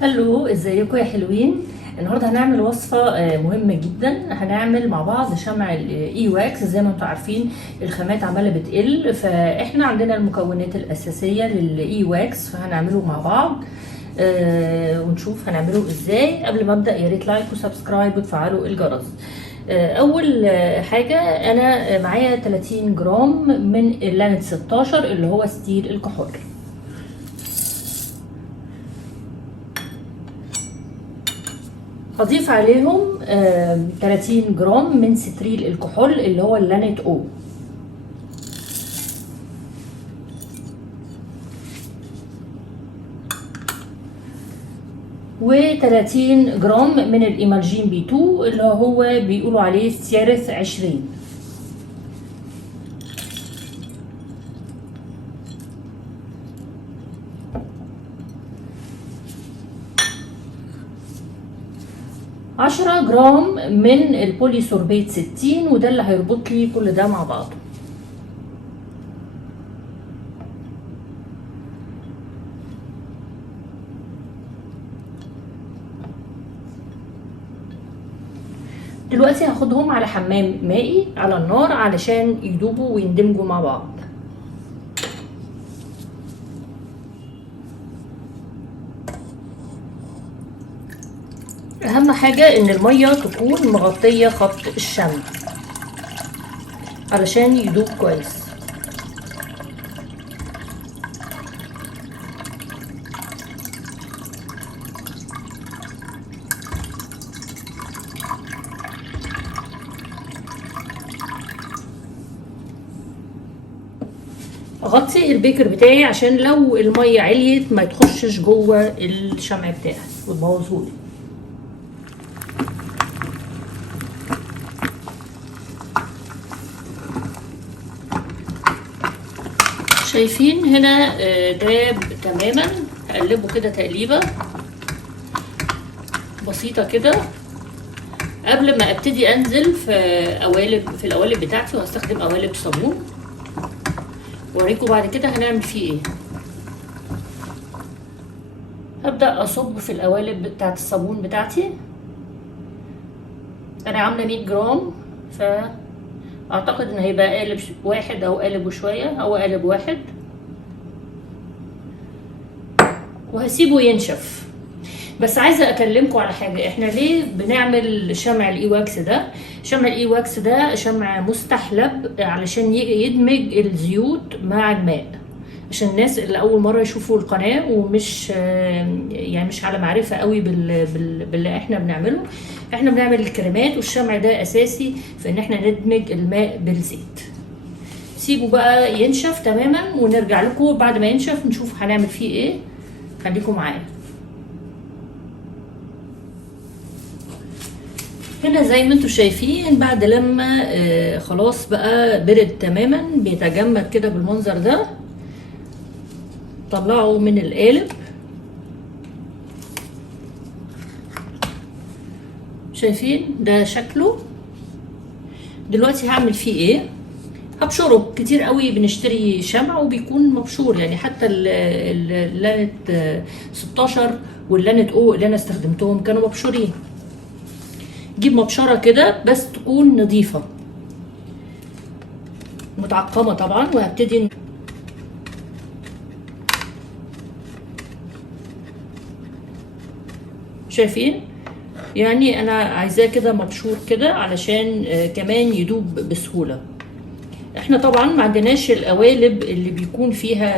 هلو، ازيكم يا حلوين؟ النهارده هنعمل وصفه مهمه جدا. هنعمل مع بعض شمع الاي واكس. زي ما انتم عارفين الخامات عماله بتقل، فاحنا عندنا المكونات الاساسيه للاي واكس، فهنعمله مع بعض ونشوف هنعمله ازاي. قبل ما ابدا يا ريت لايك وسبسكرايب وتفعلوا الجرس. اول حاجه انا معايا 30 جرام من اللانت 16 اللي هو ستيل الكحول. هضيف عليهم 30 جرام من ستريل الكحول اللي هو اللانت او. و30 جرام من الايمالجين بي 2 اللي هو بيقولوا عليه سيارث 20. عشرة جرام من البولي سوربيت 60، وده اللي هيربط لي كل ده مع بعضه. دلوقتي هاخدهم على حمام مائي على النار علشان يدوبوا ويندمجوا مع بعض. اهم حاجة ان المية تكون مغطية خط الشمع علشان يدوب كويس. اغطي البيكر بتاعي عشان لو المية عليت ما تخشش جوه الشمع بتاعي وتبوظهولي. شايفين هنا داب تماما. هقلبه كده تقليبه بسيطه كده قبل ما ابتدي انزل في القوالب بتاعتي، وهستخدم قوالب صابون. واوريكم بعد كده هنعمل فيه ايه. هبدا اصب في القوالب بتاعت الصابون بتاعتي. انا عامله 100 جرام، فاعتقد ان هيبقى قالب واحد او قالب وشويه او قالب واحد، وهسيبه ينشف. بس عايزه اكلمكم على حاجه. احنا ليه بنعمل شمع الاي واكس ده؟ شمع الاي واكس ده شمع مستحلب علشان يدمج الزيوت مع الماء، عشان الناس اللي اول مره يشوفوا القناه ومش يعني مش على معرفه قوي باللي احنا بنعمله. احنا بنعمل الكريمات، والشمع ده اساسي في ان احنا ندمج الماء بالزيت. سيبه بقى ينشف تماما ونرجع لكم بعد ما ينشف نشوف هنعمل فيه ايه. خليكم معايا. هنا زي ما انتم شايفين بعد لما خلاص بقى برد تماما، بيتجمد كده بالمنظر ده. طلعه من القالب. شايفين ده شكله. دلوقتي هعمل فيه ايه؟ هبشره. كتير قوي بنشتري شمع وبيكون مبشور، يعني حتى اللانت 16 واللانت او اللي انا استخدمتهم كانوا مبشورين. جيب مبشره كده بس تكون نظيفه متعقمه طبعا، وهبتدي شايفين يعني انا عايزاه كده مبشور كده علشان كمان يدوب بسهوله. احنا طبعا ما عندناش القوالب اللي بيكون فيها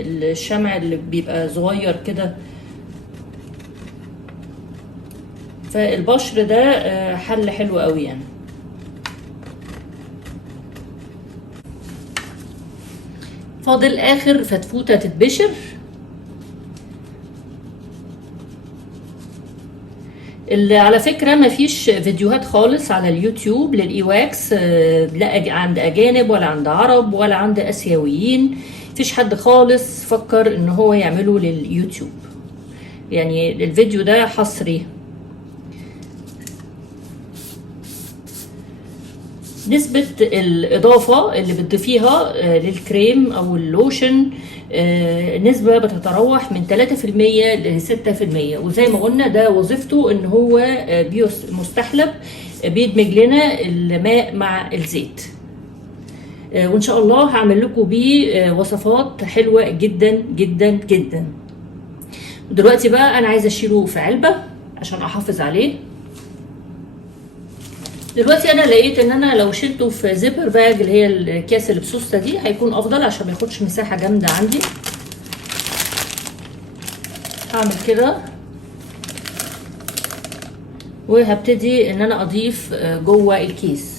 الشمع اللي بيبقى صغير كده، فالبشر ده حل حلو قوي يعني. فاضل اخر فتفوته تتبشر. اللي على فكره ما فيش فيديوهات خالص على اليوتيوب للاي واكس، لا عند اجانب ولا عند عرب ولا عند اسيويين. مفيش حد خالص فكر ان هو يعمله لليوتيوب، يعني الفيديو ده حصري. نسبة الإضافة اللي بتضيفيها للكريم أو اللوشن نسبة بتتراوح من 3% ل 6%، وزي ما قلنا ده وظيفته إن هو مستحلب بيدمج لنا الماء مع الزيت. وإن شاء الله هعمل لكم بيه وصفات حلوة جدا جدا جدا. دلوقتي بقى أنا عايزة أشيله في علبة عشان أحافظ عليه. دلوقتي انا لقيت ان انا لو شلته في زيبر باج اللي هي الكيس اللي بسوسته دي هيكون افضل عشان ما ياخدش مساحه جامده عندي. هعمل كده وهبتدي ان انا اضيف جوه الكيس.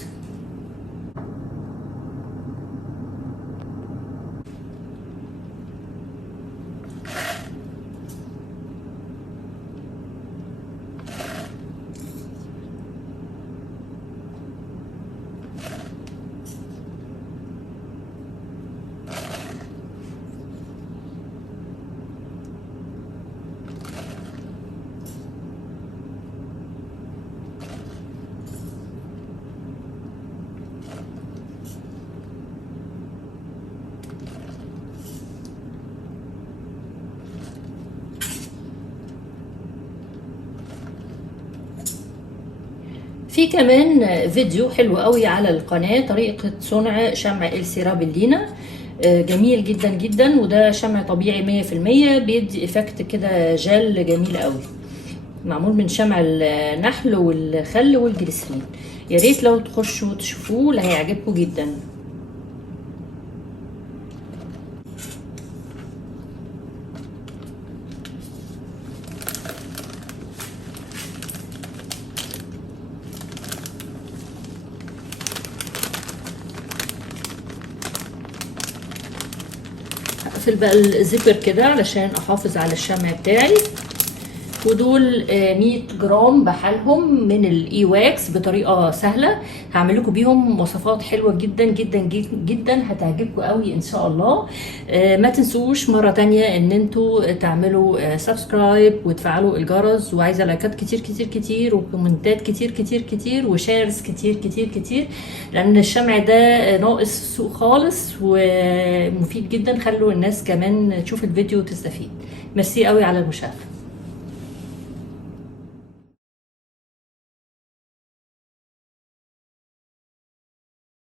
في كمان فيديو حلو قوي على القناة طريقة صنع شمع السيرابيلينا، جميل جدا جدا، وده شمع طبيعي 100%، بيدي افكت كده جل جميل قوي، معمول من شمع النحل والخل والجليسرين. يا ريت لو تخشوا تشوفوه هيعجبكم جدا. هقفل بقى الزيبر كده علشان احافظ على الشمع بتاعي. ودول 100 جرام بحالهم من الاي واكس بطريقه سهله، هعمل لكم بيهم وصفات حلوه جدا جدا جدا هتعجبكم قوي ان شاء الله. ما تنسوش مره تانية ان انتوا تعملوا سبسكرايب وتفعلوا الجرس، وعايزه لايكات كتير كتير كتير وكومنتات كتير كتير كتير وشيرز كتير كتير كتير، لان الشمع ده ناقص سوق خالص ومفيد جدا. خلوا الناس كمان تشوف الفيديو وتستفيد. ميرسي قوي على المشاهده.